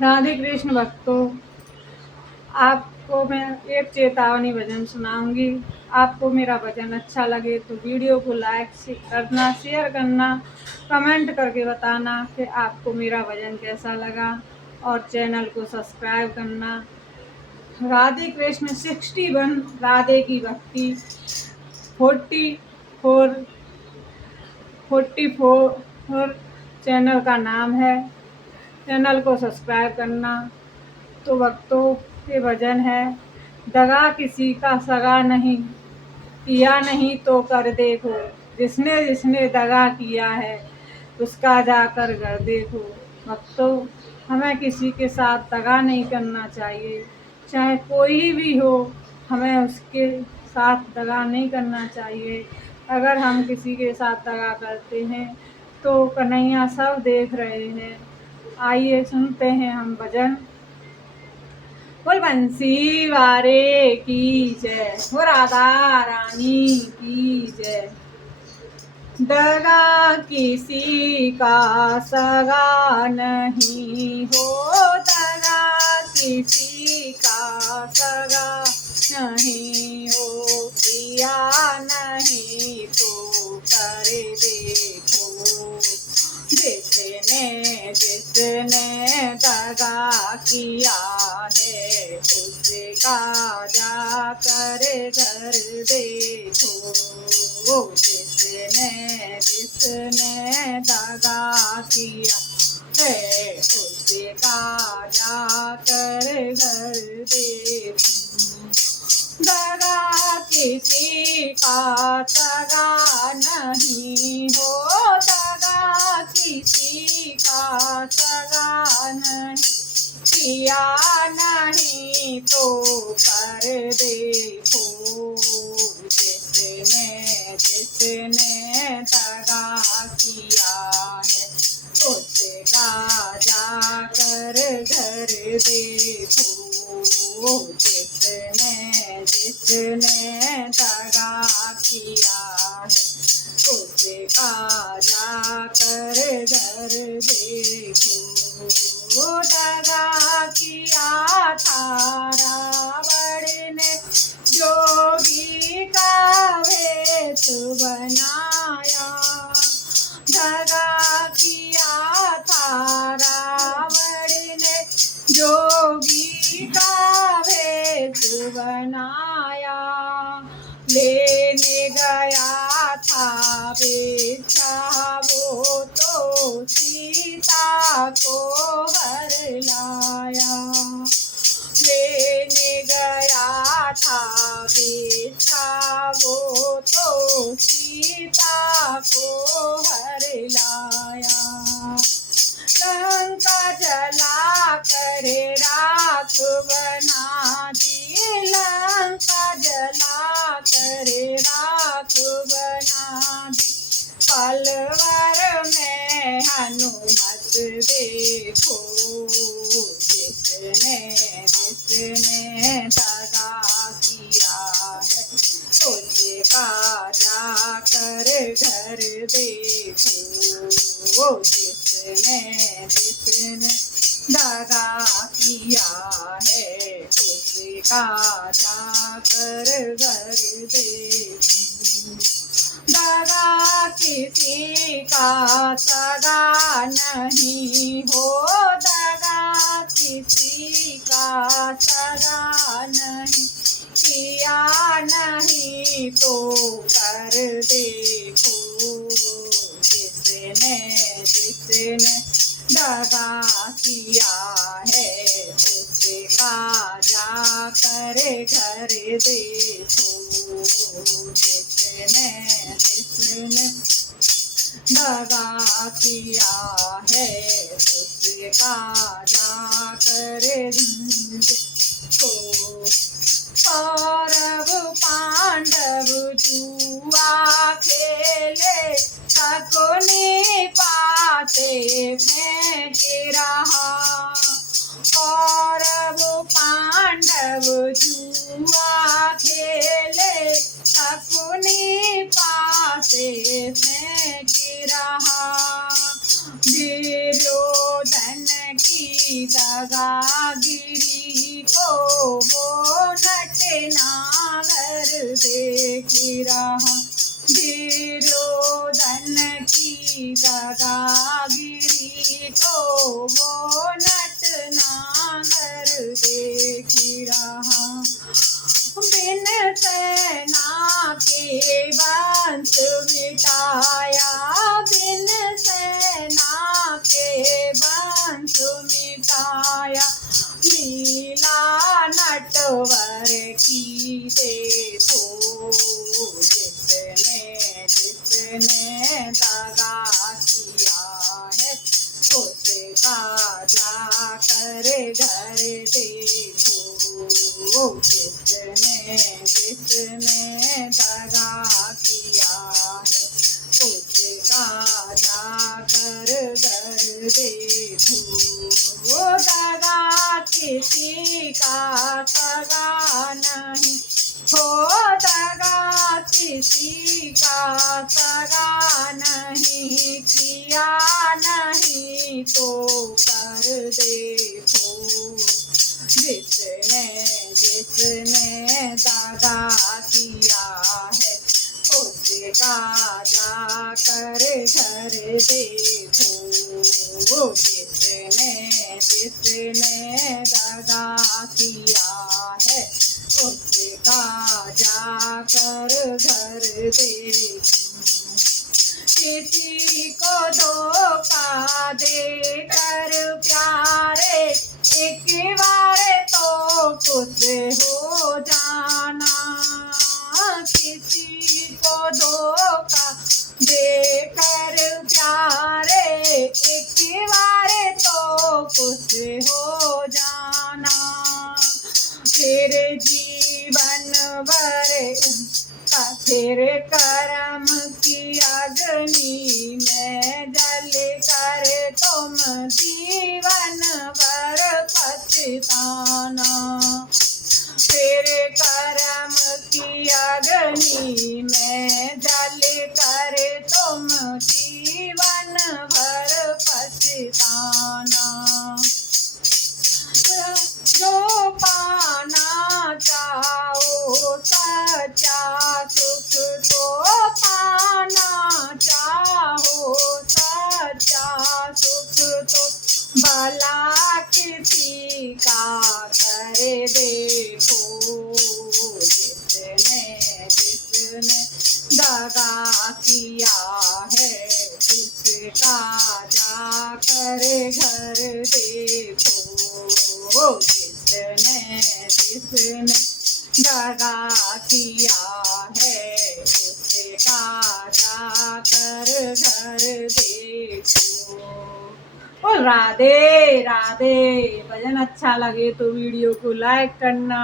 राधे कृष्ण भक्तों, आपको मैं एक चेतावनी भजन सुनाऊंगी। आपको मेरा भजन अच्छा लगे तो वीडियो को लाइक करना, शेयर करना, कमेंट करके बताना कि आपको मेरा भजन कैसा लगा और चैनल को सब्सक्राइब करना। राधे कृष्ण 61 राधे की भक्ति 44 44 चैनल का नाम है। चैनल को सब्सक्राइब करना। तो भक्तों, ये भजन है। दगा किसी का सगा नहीं, किया नहीं तो कर देखो। जिसने जिसने दगा किया है उसका जाकर घर देखो। भक्तों, हमें किसी के साथ दगा नहीं करना चाहिए, चाहे कोई भी हो, हमें उसके साथ दगा नहीं करना चाहिए। अगर हम किसी के साथ दगा करते हैं तो कन्हैया सब देख रहे हैं। आइए सुनते हैं हम भजन। बोल बंसी वारे की जय, हो राधा रानी की जय। दगा किसी का सगा नहीं हो, दगा किसी का सगा नहीं हो। किया नहीं तो कर देखो। जिसने जिसने दगा किया है उसका जाकर घर देखो। जिसने जिसने दगा किया है उसका जाकर घर देखो। दगा किसी का सगा नहीं हो, दगा किसी का सगा नहीं। किया नहीं तो कर देखो। जिसने जिसने दगा किया है उसका जाकर घर देखो। जिसने जिसने दगा किया है उसका जाकर घर देखो। दगा किया था रावण ने, जोगी का वेश बनाया। दगा किया था रावण ने, जोगी का वेश बनाया। लेने गया था बेचा वो तो सीता को हर लाया। लेने गया था बेचा वो तो सीता को हर लाया। लंका जला कर राख बना दी, लंका जला कर राख बना दी। पलवर में हनुमत देखो। जिसने जिसने दगा किया है उसका जाकर घर देखो। जिसने जिसने दगा किया है उसका जाकर घर देखो। दगा किसी का सगा नहीं हो, दगा किसी का सगा नहीं। किया नहीं तो कर देखो। जिसने जिसने दगा किया है उसका जाकर घर देखो। जिसने जिसने दगा किया है उसका जाकर देखो। कौरव पांडव जुआ खेले, शकुनी पासे फेंक रहा। कौरव पांडव जुआ खेले, शकुनी पासे फेंक रहा। दुर्योधन की दगागिरी को वो नटनागर देख रहा। दुर्योधन की दगागिरी को वो नटनागर देख रहा। बिन सेना के वंश मिटाया, बिन सेना के वंश मिटाया। लीला नटवर की देखो, जिसने जिसने दगा किया है उसका जाकर घर देखो। जिसने जिसने दगा किया है उसका जाकर घर देखो। दगा किसी का सगा नहीं हो, दगा किसी का सगा नहीं, किया नहीं तो कर देखो। जिसने जिसने दगा किया है उसका जाकर घर देखो। जिसने जिसने दगा किया है उसका जाकर घर देखो। किसी को धोखा देकर प्यारे एक बार तो खुश हो जाना। किसी को धोखा देकर प्यारे एक बार तो खुश हो जाना। फिर जीवन भर तेरे कर्म की अग्नि में जल कर तुम जीवन भर पछताना। तेरे कर्म की अग्नि में जल कर तुम जीवन भर पछताना। जो पाना चाहो सच्चा सुख तो पाना चाहो सच्चा सुख तो भला किसी का कर देखो। जिसने जिसने दगा किया है उसका जाकर घर देखो। जिसने जिसने दगा किया है उसका जाकर घर देखो। और राधे राधे। भजन अच्छा लगे तो वीडियो को लाइक करना।